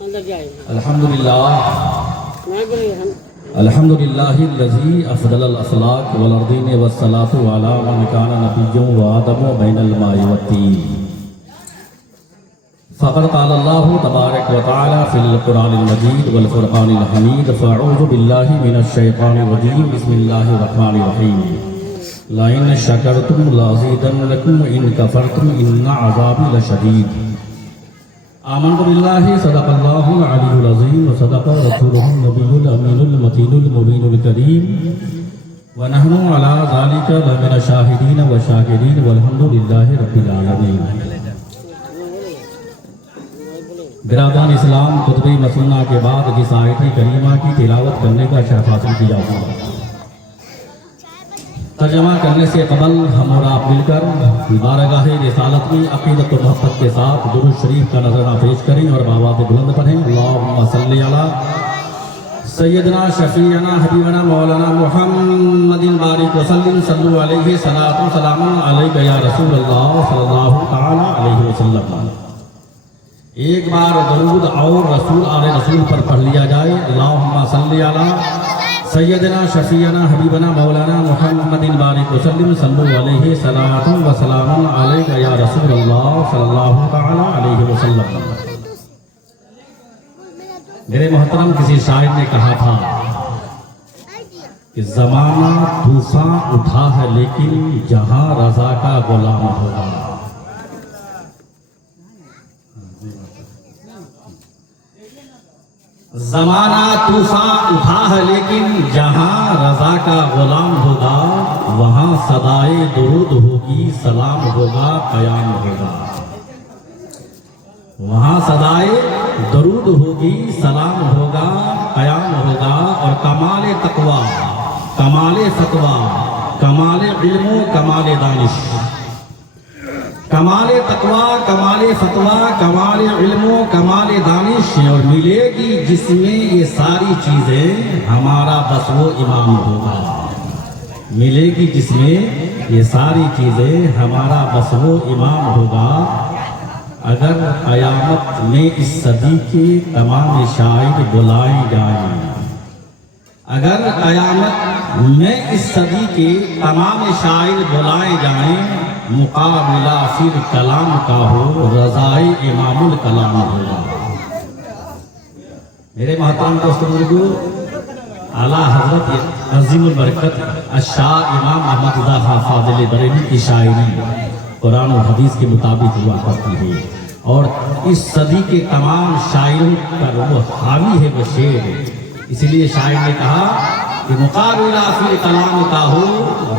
الحمدللہ الذی افضل الاخلاق والارضین والصلاة علی من کان نبی وآدم بین الماء والطین فقد قال اللہ تبارک وتعالی فی القرآن المجید والفرقان الحمید فاعوذ باللہ من الشیطان الرجیم بسم اللہ الرحمن الرحیم لئن شکرتم لازیدنکم ان کفرتم ان عذابی لشدید آمنت باللہ صدق اللہ العلی العظیم وصدق رسولہ النبی الامین المتین المبین الکریم ونحن علی ذالک لمن الشاہدین والشاکرین والحمدللہ رب العالمین۔ برادران اسلام، خطبہ مسنونہ کے بعد جس آیت کریمہ کی تلاوت کرنے کا شرف حاصل کیا ہوا، ترجمہ کرنے سے قبل ہم اور آپ مل کر بارگاہ رسالت میں عقیدت و محبت کے ساتھ درود شریف کا نظرانہ پیش کریں اور بآواز بلند پڑھیں۔ اللہم صلی علی سیدنا شفیعنا حبیبنا مولانا محمد بارک وسلم صلو علیہ صلاۃ و سلام علیک یا رسول اللہ صلی اللہ تعالی علیہ وسلم۔ ایک بار درود اور رسول آل رسول پر پڑھ لیا جائے۔ اللہم صلی علی سیدنا شفیعنا حبیبنا مولانا محمد بارک وسلم صلو علیہ صلاۃ و سلام علیک یا رسول اللہ صلی اللہ تعالی علیہ وسلم۔ میرے محترم، کسی شاعر نے کہا تھا کہ زمانہ طوفان اٹھا ہے لیکن جہاں رضا کا غلام ہوگا۔ زمانہ طوفان اٹھا ہے لیکن جہاں رضا کا غلام ہوگا، وہاں صدائے درود ہوگی، سلام ہوگا، قیام ہوگا۔ وہاں صدائے درود ہوگی، سلام ہوگا، قیام ہوگا، اور کمال تقویٰ، کمال فتویٰ، کمال علم و کمال دانش، کمال تقویٰ، کمال فتویٰ، کمال علم و کمال دانش، اور ملے گی جس میں یہ ساری چیزیں، ہمارا بس وہ امام ہوگا۔ ملے گی جس میں یہ ساری چیزیں، ہمارا بس وہ امام ہوگا۔ اگر قیامت میں اس صدی کے تمام شاعر بلائے جائیں، اگر قیامت میں اس صدی کے تمام شاعر بلائے جائیں، مقابلہ پھر کلام کا ہو، رضائے امام الکلام ہوگا۔ میرے محترم دوستو بزرگو، اعلیٰ حضرت عظیم البرکت الشاہ امام احمد رضا خان فاضل بریلوی کی شاعری قرآن و حدیث کے مطابق ہوا کرتی ہے، اور اس صدی کے تمام شاعروں پر وہ حاوی ہے، وہ شعر ہے۔ اسی لیے شاعر نے کہا کہ مقابلہ پھر کلام کا ہو،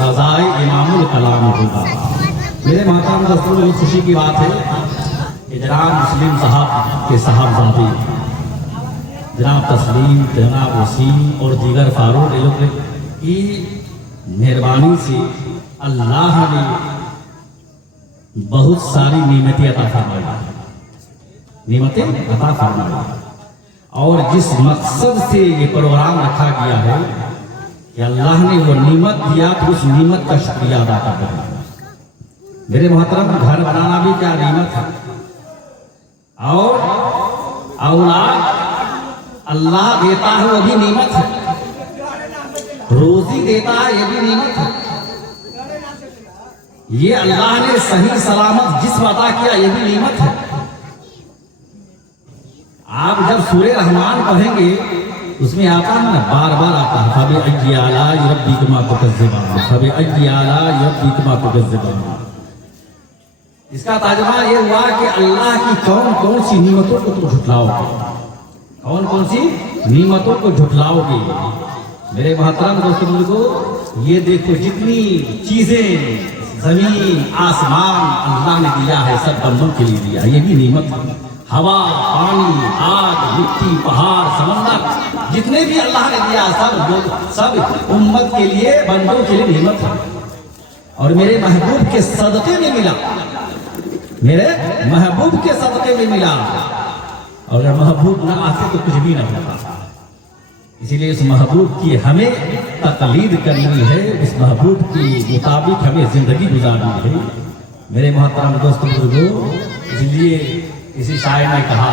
رضائے امام الکلام ہوگا۔ میرے محترم دوستوں، بہت خوشی کی بات ہے کہ جناب مسلم صاحب کے صاحبزادے جناب تسلیم، جناب وسیم اور دیگر فاروق لوگ کی مہربانی سے اللہ نے بہت ساری نعمتیں عطا فرمائی، نعمتیں عطا فرمائی، اور جس مقصد سے یہ پروگرام رکھا گیا ہے کہ اللہ نے وہ نعمت دیا تو اس نعمت کا شکریہ ادا کرنا ہے۔ میرے محترم، گھر بنانا بھی کیا نعمت ہے، اور اولاد اللہ دیتا ہے وہ بھی نعمت ہے، روزی دیتا ہے یہ بھی نعمت ہے، یہ اللہ نے صحیح سلامت جسم عطا کیا یہ بھی نعمت ہے۔ آپ جب سورہ رحمان پڑھیں گے اس میں آتا ہے نا، بار بار آتا ہے فَبِأَيِّ آلَاءِ رَبِّكُمَا تُكَذِّبَانِ، فَبِأَيِّ آلَاءِ رَبِّكُمَا تُكَذِّبَانِ۔ اس کا ترجمہ یہ ہوا کہ اللہ کی کون کون سی نعمتوں کو تم جھٹلاؤ گے، کون کون سی نعمتوں کو جھٹلاؤ گے۔ میرے محترم دوستوں کو، یہ دیکھو جتنی چیزیں زمین آسمان اللہ نے دیا ہے، سب بندوں کے لیے دیا، یہ بھی نعمت ہے۔ ہوا، پانی، آگ، مٹی، پہاڑ، سمندر، جتنے بھی اللہ نے دیا سب امت کے لیے، بندوں کے لیے نعمت ہے۔ اور میرے محبوب کے صدقے میں ملا، میرے محبوب کے صدقے میں ملا، اور اگر محبوب نہ آتے تو کچھ بھی نہ ہوتا۔ اسی لیے اس محبوب کی ہمیں تقلید کرنی ہے، اس محبوب کی مطابق ہمیں زندگی گزارنی ہے۔ میرے محترم دوستوں بزرگوں، اس لیے کسی شاعر نے کہا،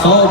100